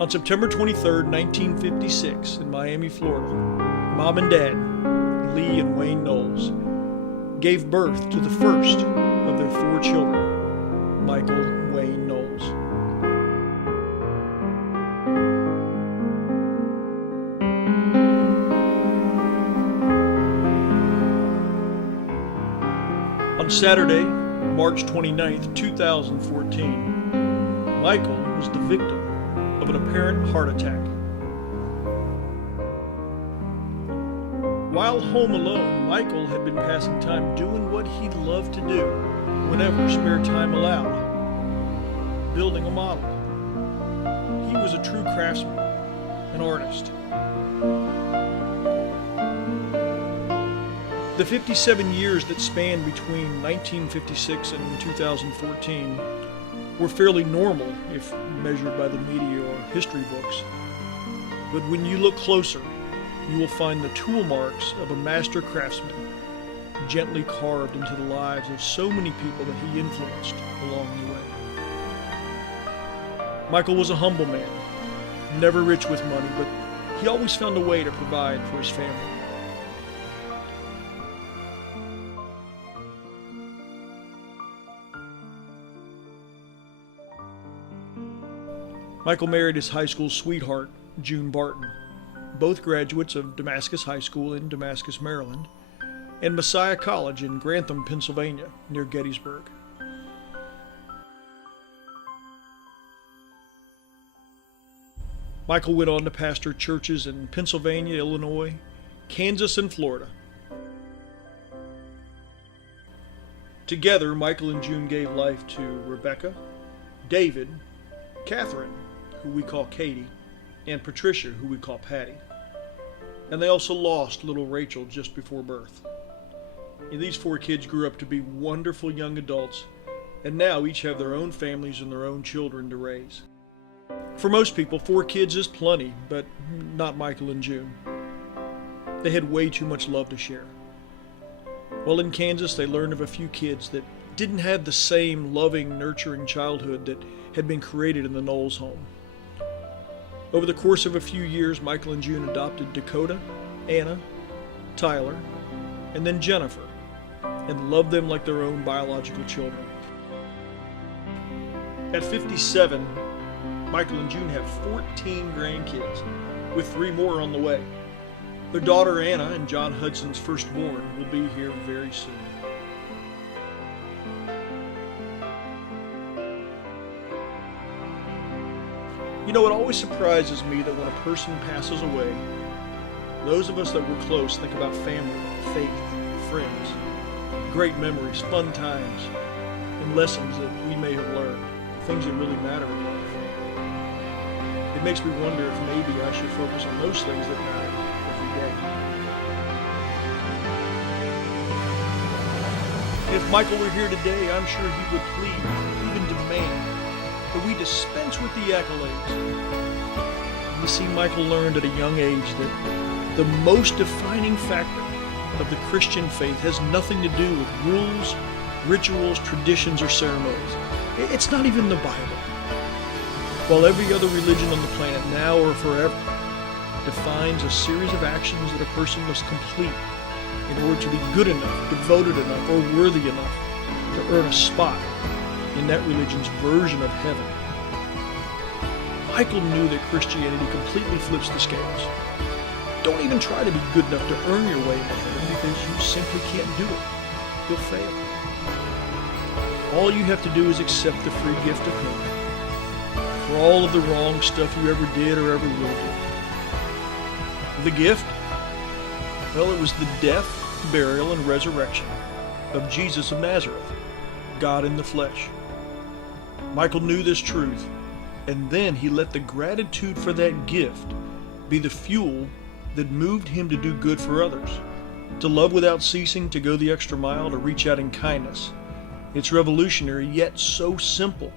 On September 23, 1956, in Miami, Florida, Mom and Dad, Lee and Wayne Knowles, gave birth to the first of their 4 children, Michael Wayne Knowles. On Saturday, March 29, 2014, Michael was the victim of an apparent heart attack. While home alone, Michael had been passing time doing what he loved to do whenever spare time allowed, building a model. He was a true craftsman, an artist. The 57 years that spanned between 1956 and 2014 were fairly normal if measured by the media or history books. But when you look closer, you will find the tool marks of a master craftsman gently carved into the lives of so many people that he influenced along the way. Michael was a humble man, never rich with money, but he always found a way to provide for his family. Michael married his high school sweetheart, June Barton, both graduates of Damascus High School in Damascus, Maryland, and Messiah College in Grantham, Pennsylvania, near Gettysburg. Michael went on to pastor churches in Pennsylvania, Illinois, Kansas, and Florida. Together, Michael and June gave life to Rebecca, David, Catherine, who we call Katie, and Patricia, who we call Patty. And they also lost little Rachel just before birth. And these 4 kids grew up to be wonderful young adults, and now each have their own families and their own children to raise. For most people, 4 kids is plenty, but not Michael and June. They had way too much love to share. While in Kansas, they learned of a few kids that didn't have the same loving, nurturing childhood that had been created in the Knowles home. Over the course of a few years, Michael and June adopted Dakota, Anna, Tyler, and then Jennifer, and loved them like their own biological children. At 57, Michael and June have 14 grandkids, with 3 more on the way. Their daughter Anna and John Hudson's firstborn will be here very soon. You know, it always surprises me that when a person passes away, those of us that were close think about family, faith, friends, great memories, fun times, and lessons that we may have learned, things that really matter in life. It makes me wonder if maybe I should focus on those things that matter every day. If Michael were here today, I'm sure he would plead, even demand, that we dispense with the accolades. You see, Michael learned at a young age that the most defining factor of the Christian faith has nothing to do with rules, rituals, traditions, or ceremonies. It's not even the Bible. While every other religion on the planet, now or forever, defines a series of actions that a person must complete in order to be good enough, devoted enough, or worthy enough to earn a spot in that religion's version of heaven. Michael knew that Christianity completely flips the scales. Don't even try to be good enough to earn your way into heaven, because you simply can't do it. You'll fail. All you have to do is accept the free gift of Him for all of the wrong stuff you ever did or ever will do. The gift? Well, it was the death, burial, and resurrection of Jesus of Nazareth, God in the flesh. Michael knew this truth, and then he let the gratitude for that gift be the fuel that moved him to do good for others, to love without ceasing, to go the extra mile, to reach out in kindness. It's revolutionary, yet so simple,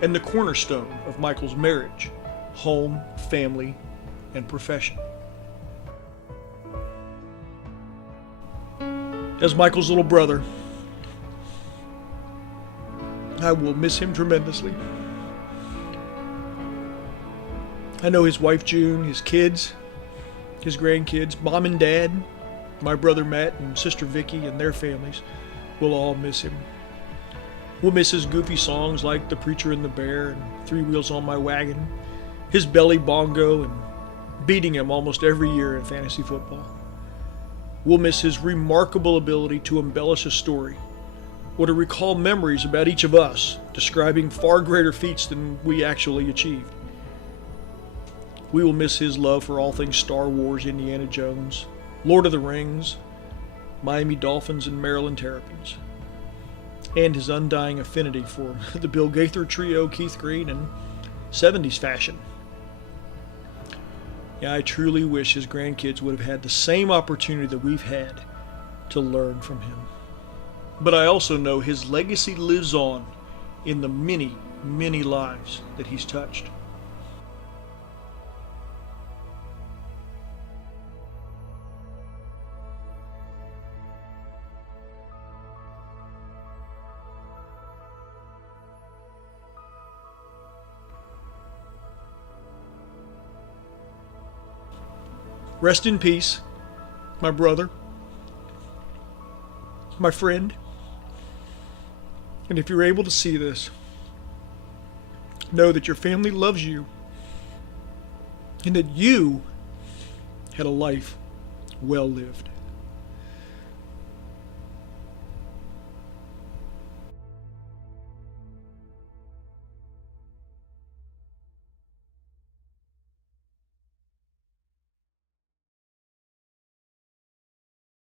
and the cornerstone of Michael's marriage, home, family, and profession. As Michael's little brother, I will miss him tremendously. I know his wife June, his kids, his grandkids, mom and dad, my brother Matt and sister Vicky and their families will all miss him. We'll miss his goofy songs like The Preacher and the Bear and Three Wheels on My Wagon, his belly bongo, and beating him almost every year in fantasy football. We'll miss his remarkable ability to embellish a story or to recall memories about each of us, describing far greater feats than we actually achieved. We will miss his love for all things Star Wars, Indiana Jones, Lord of the Rings, Miami Dolphins, and Maryland Terrapins, and his undying affinity for the Bill Gaither Trio, Keith Green, and 70s fashion. Yeah, I truly wish his grandkids would have had the same opportunity that we've had to learn from him. But I also know his legacy lives on in the many, many lives that he's touched. Rest in peace, my brother, my friend. And if you're able to see this, know that your family loves you and that you had a life well lived.